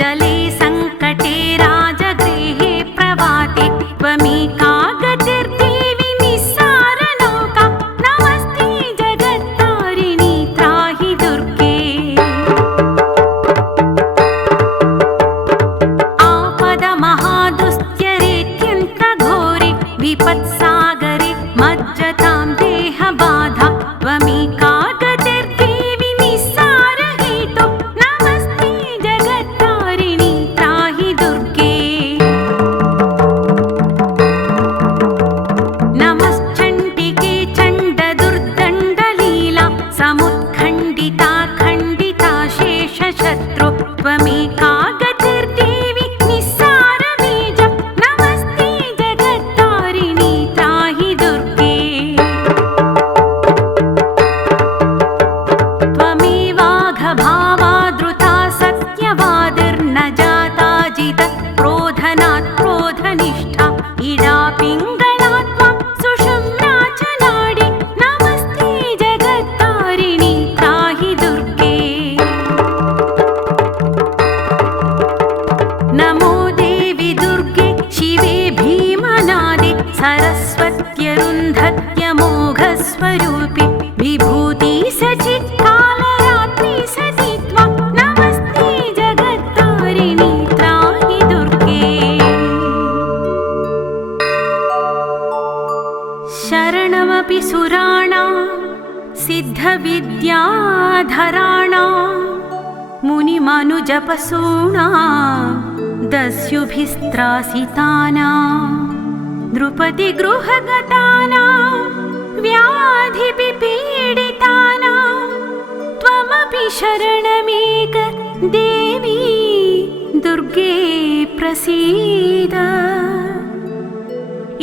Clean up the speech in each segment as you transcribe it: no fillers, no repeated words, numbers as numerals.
जले सङ्कटे राजगृहे प्रभाते त्वमेका गतिर्देवि निस्सारनौका नमस्ते जगत्तारिणि त्राहि दुर्गे आपदमहादुस्त्यरेत्यन्तघोरे विपत्सागरे मज्जतां देहबाधा त्वमेका गतिर्देवि निस्सारहेतु नमस्ते जगत्तारिणि त्राहि दुर्गे नमश्चण्डिके चण्डदुर्दण्डलीला समुत्खण्डिता खण्डिता शेषशत्रु त्वमेका गतिर्देवि निस्सारबीज नमस्ते जगत्तारिणि त्राहि दुर्गे त्वमेवाघभावादृता सत्यवादिर्न जाता जितः क्रोधनात् क्रोधनिष्ठा इडा पिङ्गळा त्वं सुषुम्ना च नाडी नमस्ते जगत्तारिणि त्राहि दुर्गे नमो देवि दुर्गे शिवे भीमनादे सरस्वत्यरुन्धत्यमोघस्वरूपे विभूति सचित्कालरात्रि सति त्वं नमस्ते जगत्तारिणि त्राहि दुर्गे शरणमपि सुराणां सिद्धविद्याधराणां मुनिमनुजपसूणां दस्युभिस्त्रासितानां नृपतिगृहगतानां व्याधिपीडितानां त्वमपि शरणमेक देवी दुर्गे प्रसीद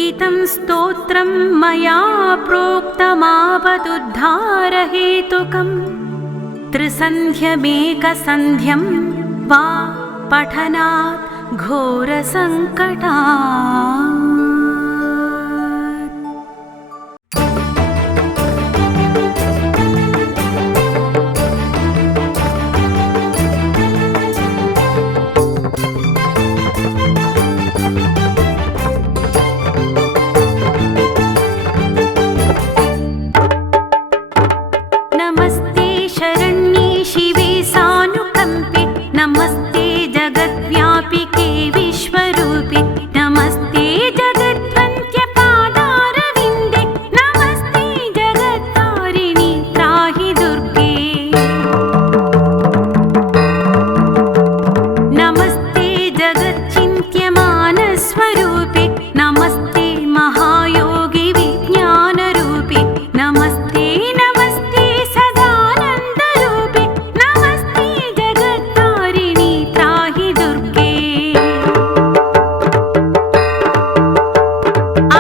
इतं स्तोत्रं मया प्रोक्तमापदुद्धारहेतुकं त्रिसन्ध्यमेकसन्ध्यं वा पठनात् घोरसङ्कटात् नमस्ते शरण्ये शिवे सानुकम्पे नमस्ते जगद्व्यापिके विश्वरूपे नमस्ते जगद्वन्द्यपादारविन्दे नमस्ते जगत्तारिणि त्राहि दुर्गे नमस्ते जगच्चिन्त्यमानस्वरूपे नमस्ते महायोगी विज्ञानरूपे नमस्ते नमस्ते सदानन्दरूपे नमस्ते जगत्तारिणि त्राहि दुर्गे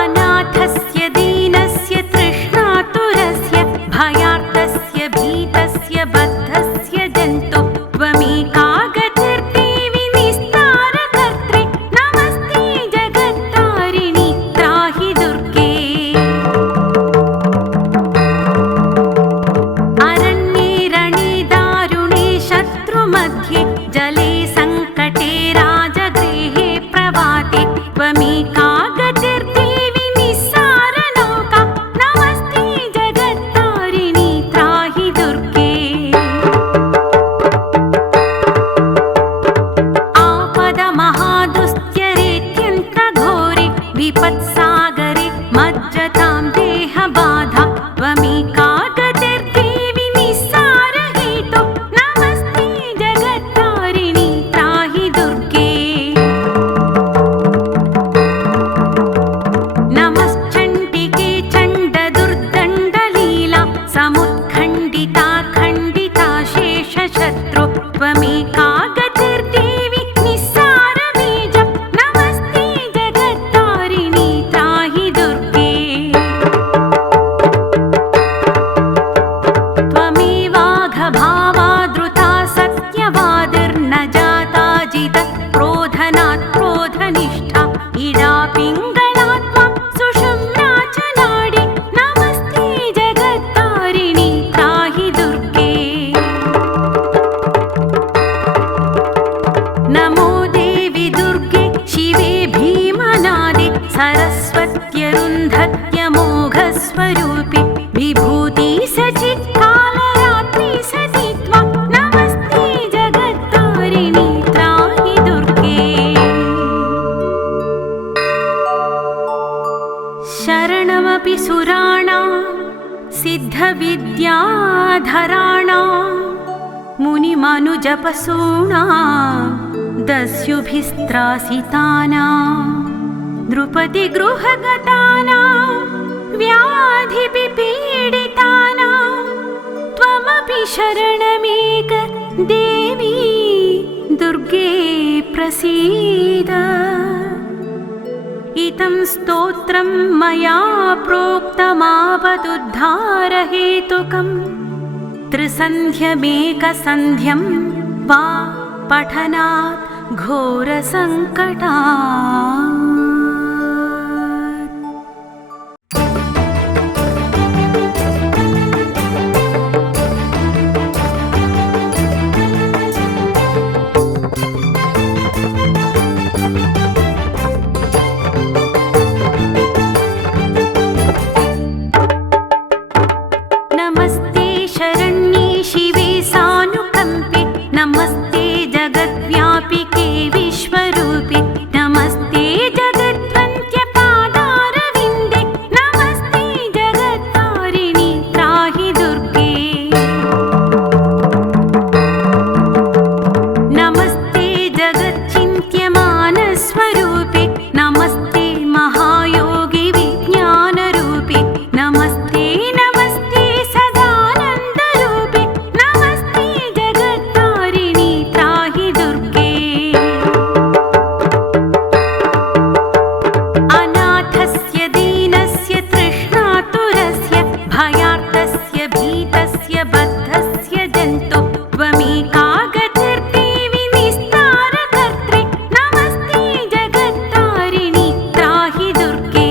अनाथस्य दीनस्य तृष्णातुरस्य भयार्तस्य भीतस्य बद्धस्य जन्तु त्वमेका गतिर्देवि निस्तारकर्त्रे नमस्ते जगत्तारिणि त्राहि दुर्गे अरण्ये रणे दारुणे शत्रुमध्ये जले सङ्कटे राजगृहे प्रभाते त्वमेका गतिर्देवि निस्सारनौका नमस्ते जगत्तारिणि त्राहि दुर्गे आपदमहादुस्त्यरेत्यन्तघोरे विपत्सागरे मज्जतां देहबाधा त्वमेका गतिर्देवि निस्सारहेतु नमस्ते जगत्तारिणि त्राहि दुर्गे नमश्चण्डिके चण्डदुर्दण्डलीला समुत्खण्डिता खण्डिता शेषशत्रु त्वमेका गतिर्देवि निस्सारबीज नमस्ते जगत्तारिणि त्राहि दुर्गे त्वमेवाघभावादृता सत्यवादिर्न जाता जितः क्रोधनात् क्रोधनिष्ठा इडा पिङ्गळा त्वं सुषुम्ना च नाडी नमस्ते जगत्तारिणि त्राहि दुर्गे मोघस्वरूपे विभूति सचित्कालरात्रि सति त्वं नमस्ते जगत्तारिणि त्राहि दुर्गे शरणमपि सुराणां सिद्धविद्याधराणां मुनिमनुजपसूणां दस्युभिस्त्रासितानां नृपतिगृहगतानां व्याधिपीडितानां त्वमपि शरणमेक देवी दुर्गे प्रसीद इतं स्तोत्रं मया प्रोक्तमापदुद्धारहेतुकं त्रिसन्ध्यमेकसन्ध्यं वा पठनात् घोरसङ्कटात् नमस्ते शरण्ये शिवे सानुकम्पे नमस्ते जगद्व्यापिके विश्वरूपे नमस्ते जगद्वन्द्यपादारविन्दे नमस्ते जगत्तारिणि त्राहि दुर्गे नमस्ते जगच्चिन्त्यमानस्वरूपे नमस्ते महायोगी विज्ञानरूपे नमस्ते नमस्ते सदानन्दरूपे नमस्ते जगत्तारिणि त्राहि दुर्गे अनाथस्य दीनस्य तृष्णातुरस्य भयार्तस्य भीतस्य बद्धस्य जन्तु त्वमेका गतिर्देवि निस्तारकर्त्रे नमस्ते जगत्तारिणि त्राहि दुर्गे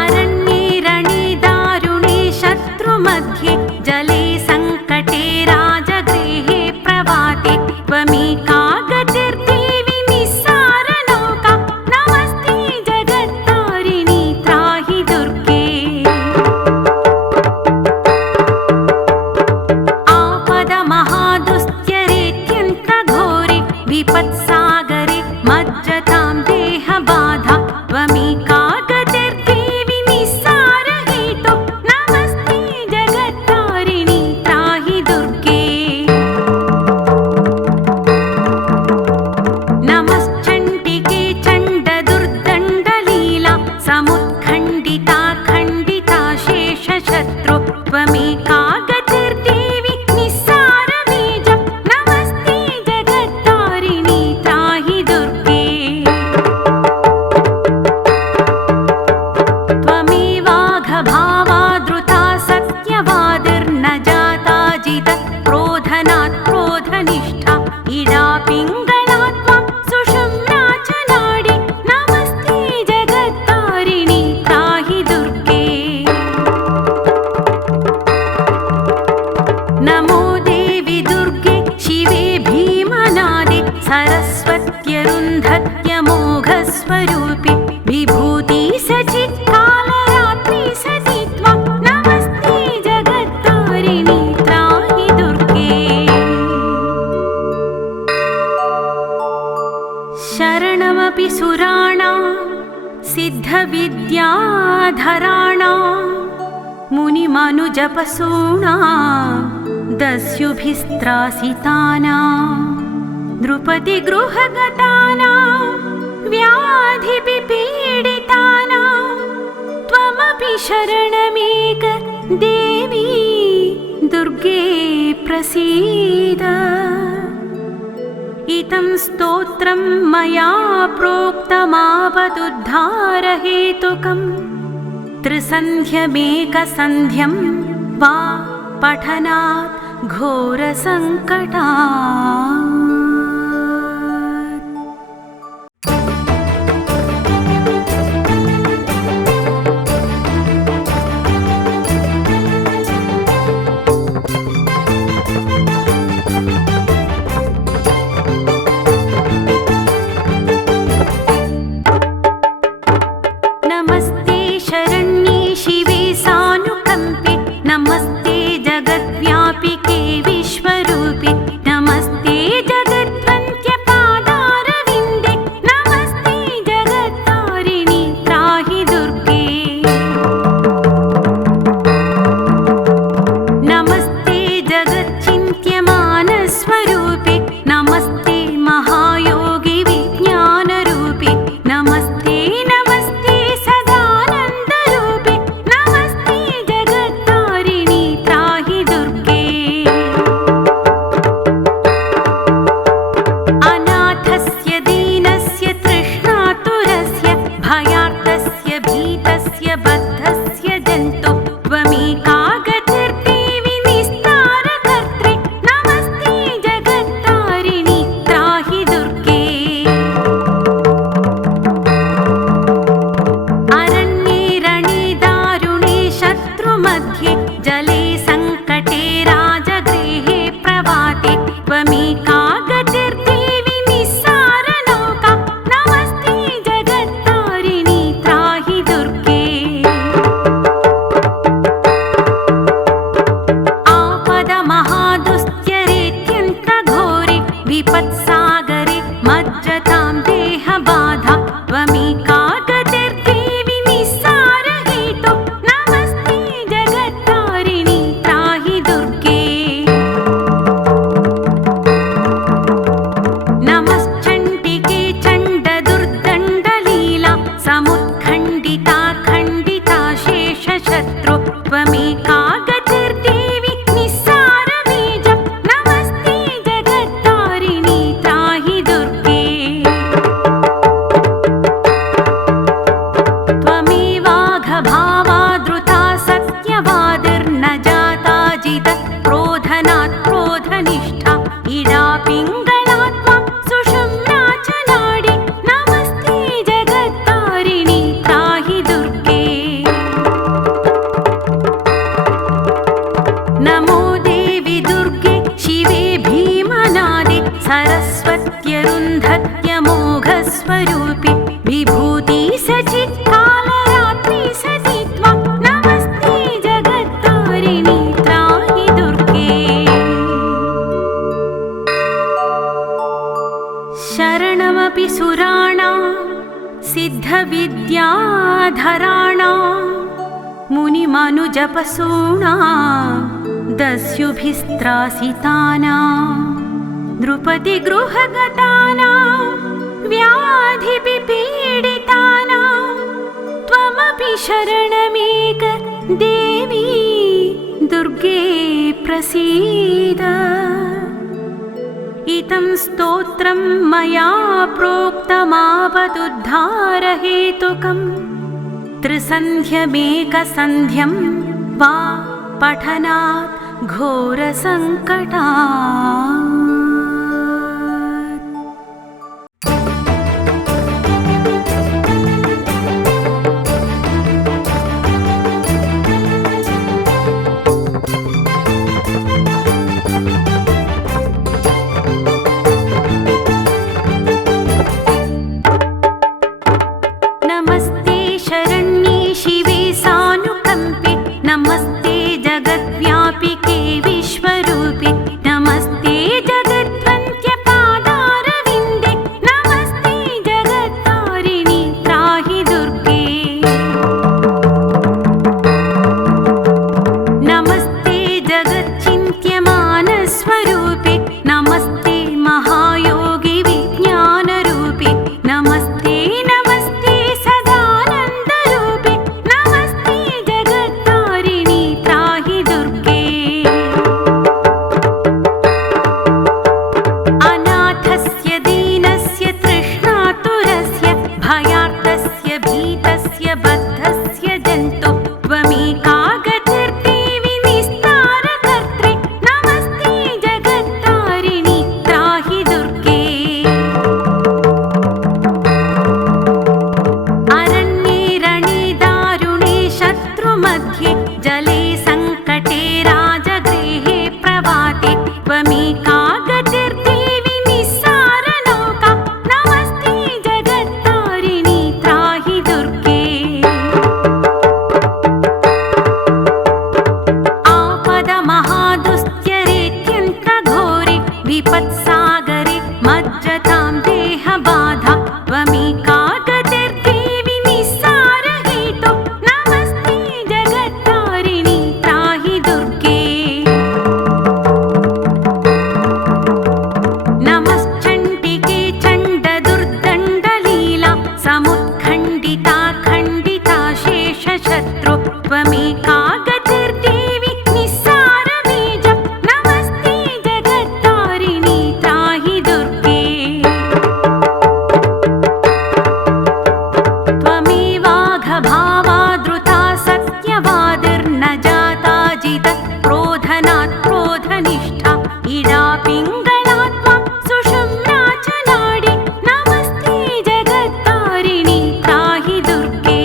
अरण्ये रणे दारुणे शत्रुमध्ये जले सङ्कटे राजगृहे प्रभाते त्वमेका गतिर्देवि निस्सारनौका नमस्ते जगत्तारिणि त्राहि दुर्गे आपदमहादुस्त्यरेत्यन्तघोरे विपत्सागरे मज्जतां देहबाधा त्वमेका गतिर्देवि निस्सारहेतु नमस्ते जगत्तारिणि त्राहि दुर्गे नमश्चण्डिके चण्डदुर्दण्डलीला समुत्खण्डिता खण्डिता शेषशत्रु त्वमेका गतिर्देवि निस्सारबीजं नमस्ते जगत्तारिणि त्राहि दुर्गे त्वमेवाघभावादृता सत्यवादिर्न जाता जितः क्रोधनात् क्रोधनिष्ठा इडा पिङ्गळात् त्वं सुषुम्ना च नाडी नमस्ते जगत्तारिणि त्राहि दुर्गे नमो देवि दुर्गे शिवे भीमनादे सरस्वत्यरुन्धत्यमोघस्वरूपे विभूति सचित्कालरात्रि सति त्वं नमस्ते जगत्तारिणि त्राहि दुर्गे शरणमपि सुराणां सिद्धविद्याधराणां मुनिमनुजपसूणां दस्युभिस्त्रासितानां नृपतिगृहगतानां व्याधिपीडितानां त्वमपि शरणमेक देवी दुर्गे प्रसीद इतं स्तोत्रं मया प्रोक्तमापदुद्धारहेतुकं त्रिसन्ध्यमेकसन्ध्यं वा पठनात् घोरसङ्कटात् प्रोधनात् प्रोधनिष्ठा इडा पिङ्गलात् त्वं सुषुम्ना च नाडी नमस्ते जगत्तारिणि त्राहि दुर्गे नमो देवि दुर्गे शिवे भीमनादे सरस्वत्यरुन्धत्यमोघस्वरूपे विभूति सचित् कालरात्रि सति त्वं नमस्ते जगत्तारिणि त्राहि दुर्गे शरणमपि सुराणां सिद्धविद्याधराणां मुनिमनुजपसूणां दस्युभिस्त्रासितानां नृपतिगृहगतानां व्याधिपीडितानां त्वमपि शरणमेक देवी दुर्गे प्रसीद इतं स्तोत्रं मया प्रोक्तमापदुद्धारहेतुकं त्रिसन्ध्यमेकसन्ध्यं वा पठनात् घोरसङ्कटात् नमस्ते शरण्ये शिवे सानुकम्पे नमस्ते जगद्व्यापिके विश्वरूपे नमस्ते जगद्वन्द्यपादारविन्दे नमस्ते जगत्तारिणि त्राहि दुर्गे नमस्ते जगच्चिन्त्यमानस्वरूपे नमस्ते महायोगी विज्ञानरूपे नमस्ते नमस्ते सदानन्दरूपे नमस्ते जगत्तारिणि त्राहि दुर्गे अनाथस्य दीनस्य तृष्णातुरस्य भयार्तस्य भीतस्य बद्धस्य जन्तु त्वमेका गतिर्देवि निस्तारकर्त्रे नमस्ते जगत्तारिणि त्राहि दुर्गे अरण्ये रणे दारुणे शत्रुमध्ये जले सङ्कटे राजगृहे प्रभाते त्वमेका गतिर्देवि निस्सारनौका नमस्ते जगत्तारिणि त्राहि दुर्गे आपदमहादुस्त्यरेत्यन्तघोरे विपत्सागरे मज्जतां देहबाधा त्वमेका गतिर्देवि निस्सारहेतु नमस्ते जगत्तारिणि त्राहि दुर्गे नमश्चण्डिके चण्डदुर्दण्डलीला समुत्खण्डिता खण्डिता शेषशत्रु त्वमेका गतिर्देवि निस्सारबीजं नमस्ते जगत्तारिणि त्राहि दुर्गे त्वमेवाघभावादृता सत्यवादिर्न जाता जितः क्रोधनात् क्रोधनिष्ठा इडा पिङ्गलात् त्वं सुषुम्ना च नाडी नमस्ते जगत्तारिणि त्राहि दुर्गे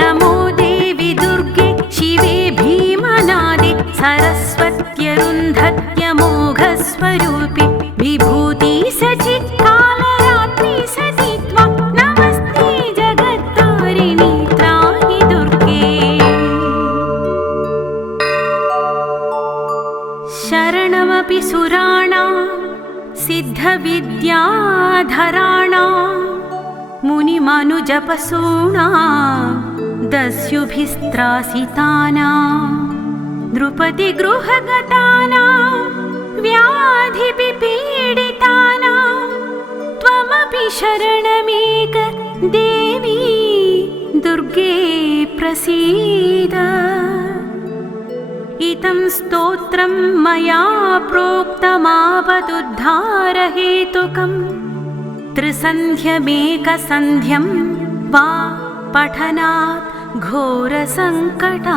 नमो देवि दुर्गे शिवे भीमनादे सरस्वत्यरुन्धत्यमोघस्वरूपे विभूति सचित् कालरात्रि सति त्वं नमस्ते जगत्तारिणि त्राहि दुर्गे शरणमपि सुराणां सिद्धविद्याधराणां मुनिमनुजपसूणां दस्युभिस्त्रासितानां नृपतिगृहगतानां व्याधिपीडितानां त्वमपि शरणमेक देवी दुर्गे प्रसीद इतं स्तोत्रं मया प्रोक्तमापदुद्धारहेतुकं त्रिसन्ध्यमेकसन्ध्यं वा पठनात् घोरसङ्कटा